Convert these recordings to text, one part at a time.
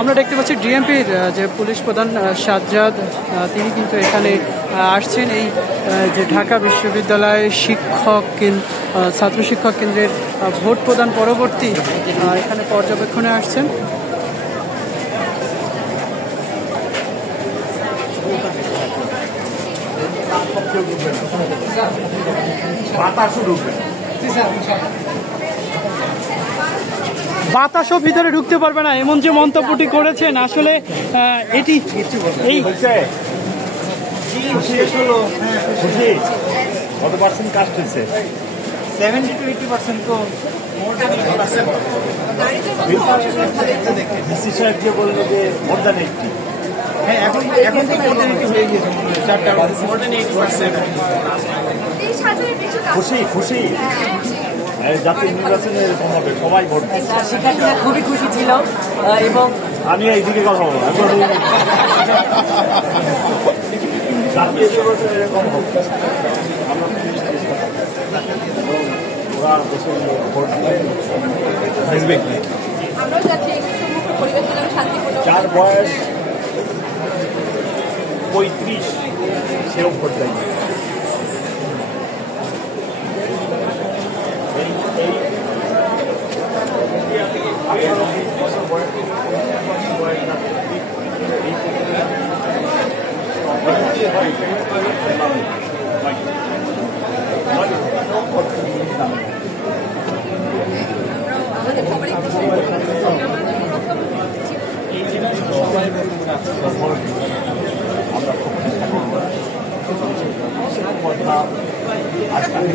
আমরা দেখতে পাচ্ছি ডিএমপির যে পুলিশ প্রধান সাজ্জাদ তিনি কিন্তু এখানে আসছেন এই যে ঢাকা বিশ্ববিদ্যালয় ছাত্র শিক্ষক কেন্দ্রের ভোট প্রদান পরবর্তী এখানে পর্যবেক্ষণে আসছেন। বাতাসও ভিতরে ঢুকতে পারবে না এমন যে মন্তব্যটি করেছেন, আসলে এটি এই কত পার্সেন্ট কাস্ট হয়েছে? 70 to 80% তো ডিসি সাহেব যে বললো যে মোর দ্যান 80। হ্যাঁ, এখন তো মোটামুটি হয়ে গিয়েছে মোর দ্যান 80%। খুশি জাতীয় নির্বাচনে এরকম হবে, সবাই ভোট দিচ্ছে। শিক্ষার্থীরা খুবই খুশি ছিল এবং আমি এইদিকে কথা বলবো, জাতীয় নির্বাচনে এরকম হবে, ওরা দেশের ভোট দিবে। যার বয়স 35 সেও ভোট দেয়।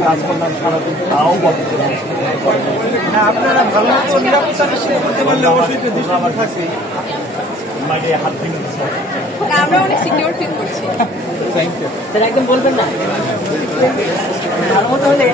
কাজ করলাম সারাদিন, তাও বলতে না, আপনারা ভালো মতো নিরাপত্তা নিশ্চিত করতে পারলে অবশ্যই তো দৃষ্টি থাকবে। মাইরে হাত ভেঙে দিচ্ছে। আমরা অনেক সিকিউর ফিল করছি। একদম বলবেন না ভালো মতো হলে